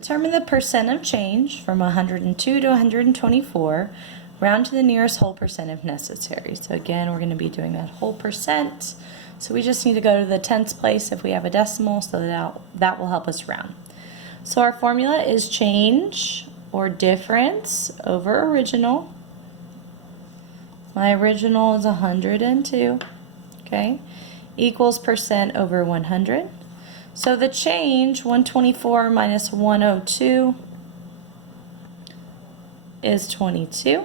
Determine the percent of change from 102 to 124. Round to the nearest whole percent if necessary. So again, we're going to be doing that whole percent. So we just need to go to the tenths place if we have a decimal, so that will help us round. So our formula is change or difference over original. My original is 102, okay, equals percent over 100. So the change, 124 minus 102, is 22.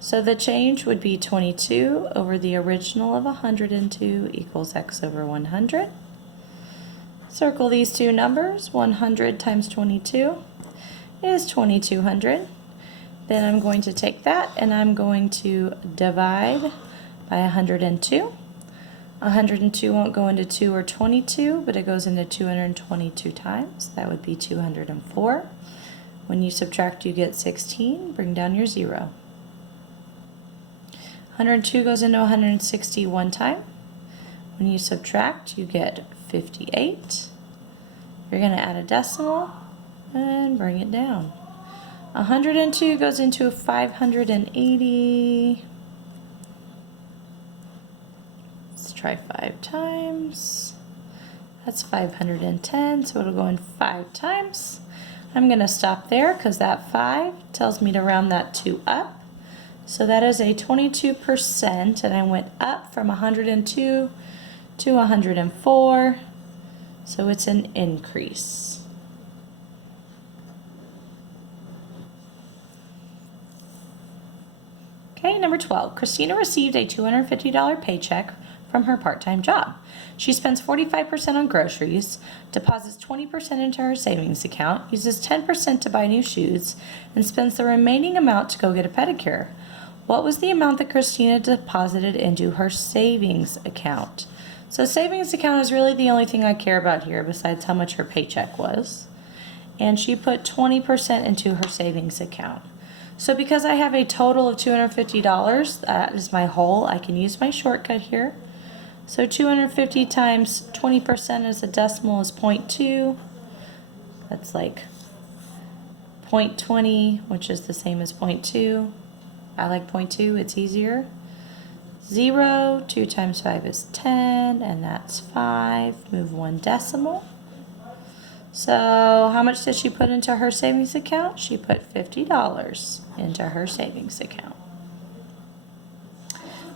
So the change would be 22 over the original of 102 equals x over 100. Circle these two numbers. 100 times 22 is 2200. Then I'm going to take that and I'm going to divide by 102. 102 won't go into 2 or 22, but it goes into 222 times. That would be 204. When you subtract, you get 16. Bring down your 0. 102 goes into 160 one time. When you subtract, you get 58. You're going to add a decimal and bring it down. 102 goes into 580. Let's try 5 times. That's 510, so it'll go in 5 times. I'm going to stop there because that 5 tells me to round that 2 up. So that is a 22%, and I went up from 102 to 104, so it's an increase. Okay, number 12. Christina received a $250 paycheck from her part-time job. She spends 45% on groceries, deposits 20% into her savings account, uses 10% to buy new shoes, and spends the remaining amount to go get a pedicure. What was the amount that Christina deposited into her savings account? So savings account is really the only thing I care about here besides how much her paycheck was. And she put 20% into her savings account. So because I have a total of $250, that is my whole, I can use my shortcut here. So 250 times 20% as a decimal is 0.2. That's like 0.20, which is the same as 0.2. I like 0.2, it's easier. 0, 2 times 5 is 10, and that's 5. Move 1 decimal. So how much did she put into her savings account? She put $50 into her savings account.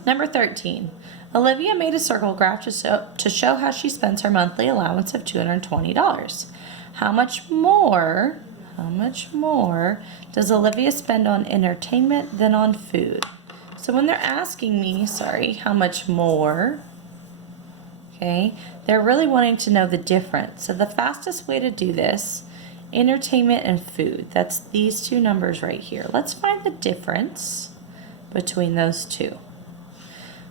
Number 13. Olivia made a circle graph to show how she spends her monthly allowance of $220. How much more does Olivia spend on entertainment than on food? So when they're asking me, how much more, okay, they're really wanting to know the difference. So the fastest way to do this, entertainment and food, that's these two numbers right here. Let's find the difference between those two.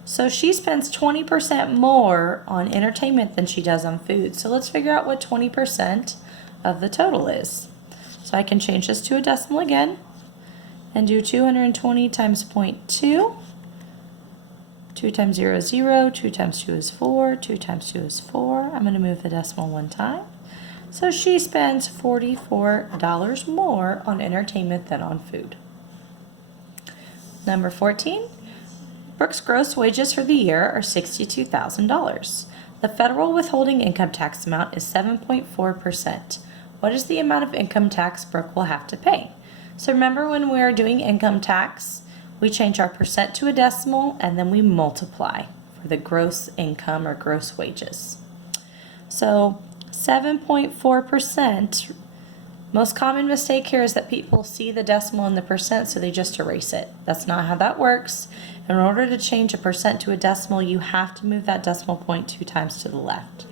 So she spends 20% more on entertainment than she does on food. So let's figure out what 20% of the total is. So I can change this to a decimal again and do 220 times 0.2. 2 times 0 is 0, 2 times 2 is 4, 2 times 2 is 4. I'm going to move the decimal 1 time. So she spends $44 more on entertainment than on food. Number 14. Brooke's gross wages for the year are $62,000. The federal withholding income tax amount is 7.4%. What is the amount of income tax Brooke will have to pay? So remember, when we are doing income tax, we change our percent to a decimal and then we multiply for the gross income or gross wages. So 7.4%, most common mistake here is that people see the decimal and the percent, so they just erase it. That's not how that works. In order to change a percent to a decimal, you have to move that decimal point 2 times to the left.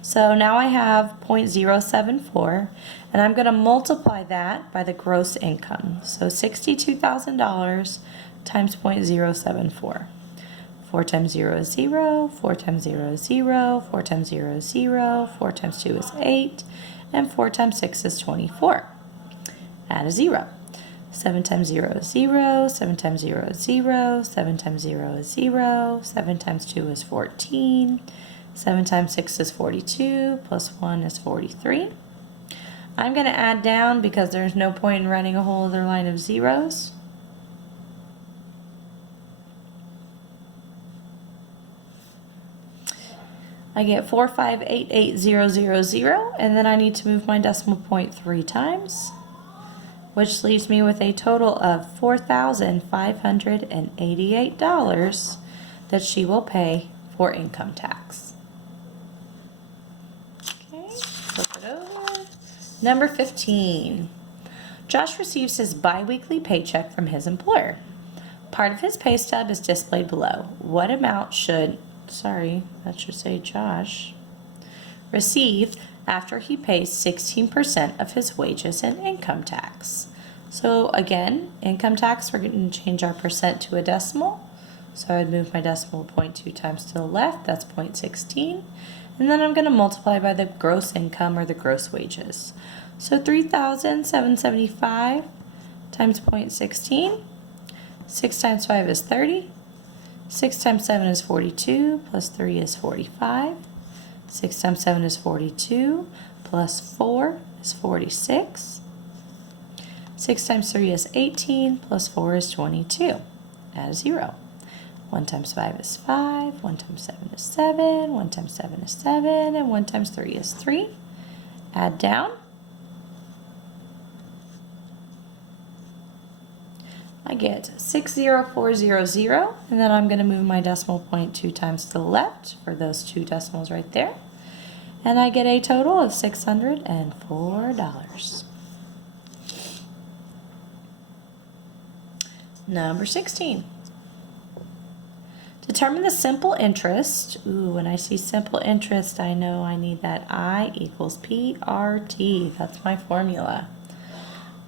So now I have 0.074, and I'm going to multiply that by the gross income. So $62,000 times 0.074. 4 times 0 is 0, 4 times 0 is 0, 4 times 0 is 0, 4 times 2 is 8, and 4 times 6 is 24. Add a 0. 7 times 0 is 0, 7 times 0 is 0, 7 times 0 is 0, 7 times 2 is 14, 7 times 6 is 42, plus 1 is 43. I'm going to add down because there's no point in writing a whole other line of zeros. I get 4588000, and then I need to move my decimal point 3 times, which leaves me with a total of $4,588 that she will pay for income tax. Okay, flip it over. Number 15. Josh receives his biweekly paycheck from his employer. Part of his pay stub is displayed below. What amount should, that should say Josh, receive after he pays 16% of his wages in income tax? So again, income tax, we're going to change our percent to a decimal. So I'd move my decimal point 2 times to the left, that's 0.16. And then I'm going to multiply by the gross income or the gross wages. So 3,775 times 0.16. 6 times 5 is 30. 6 times 7 is 42, plus 3 is 45. 6 times 7 is 42, plus 4 is 46. 6 times 3 is 18, plus 4 is 22. Add a 0. 1 times 5 is 5, 1 times 7 is 7, 1 times 7 is 7, and 1 times 3 is 3. Add down. I get 60400, and then I'm going to move my decimal point 2 times to the left for those 2 decimals right there. And I get a total of $604. Number 16. Determine the simple interest. Ooh, when I see simple interest, I know I need that I equals PRT. That's my formula.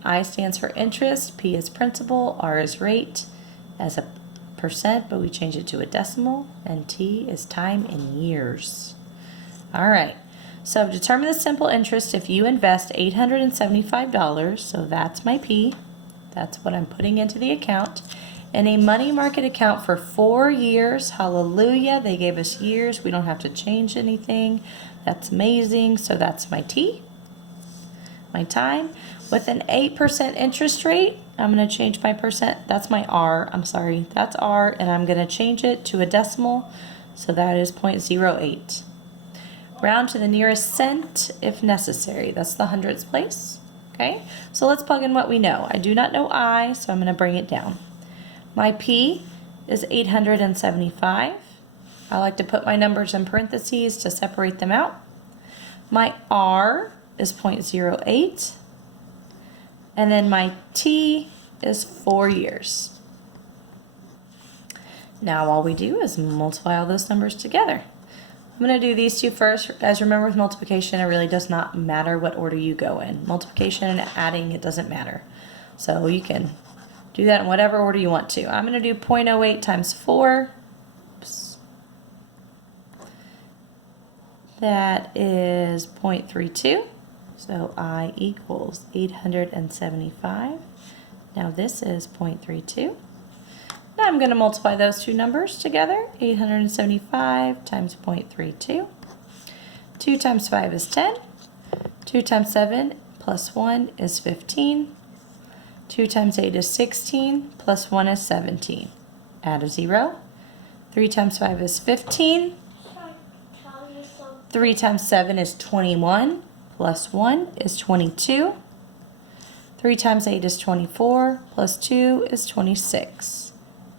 I stands for interest, P is principal, R is rate as a percent, but we change it to a decimal, and T is time in years. All right, so determine the simple interest if you invest $875, so that's my P, that's what I'm putting into the account, in a money market account for 4 years. Hallelujah, they gave us years, we don't have to change anything. That's amazing, so that's my T. My time. With an 8% interest rate, I'm going to change my percent. That's my R. I'm sorry. That's R, and I'm going to change it to a decimal. So that is 0.08. Round to the nearest cent if necessary. That's the hundredths place. Okay, so let's plug in what we know. I do not know I, so I'm going to bring it down. My P is 875. I like to put my numbers in parentheses to separate them out. My R is 0.08. And then my T is 4 years. Now all we do is multiply all those numbers together. I'm going to do these 2 first. As remember with multiplication, it really does not matter what order you go in. Multiplication and adding, it doesn't matter. So you can do that in whatever order you want to. I'm going to do 0.08 times 4. Oops. That is 0.32. So I equals 875. Now this is 0.32. Now I'm going to multiply those 2 numbers together. 875 times 0.32. 2 times 5 is 10. 2 times 7 plus 1 is 15. 2 times 8 is 16. Plus 1 is 17. Add a 0. 3 times 5 is 15. 3 times 7 is 21. Plus 1 is 22. 3 times 8 is 24. Plus 2 is 26.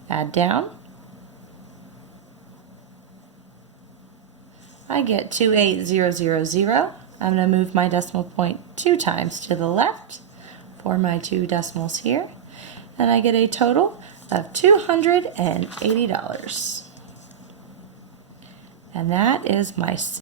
Add down. I get 28000. I'm going to move my decimal point 2 times to the left for my 2 decimals here. And I get a total of $280. And that is my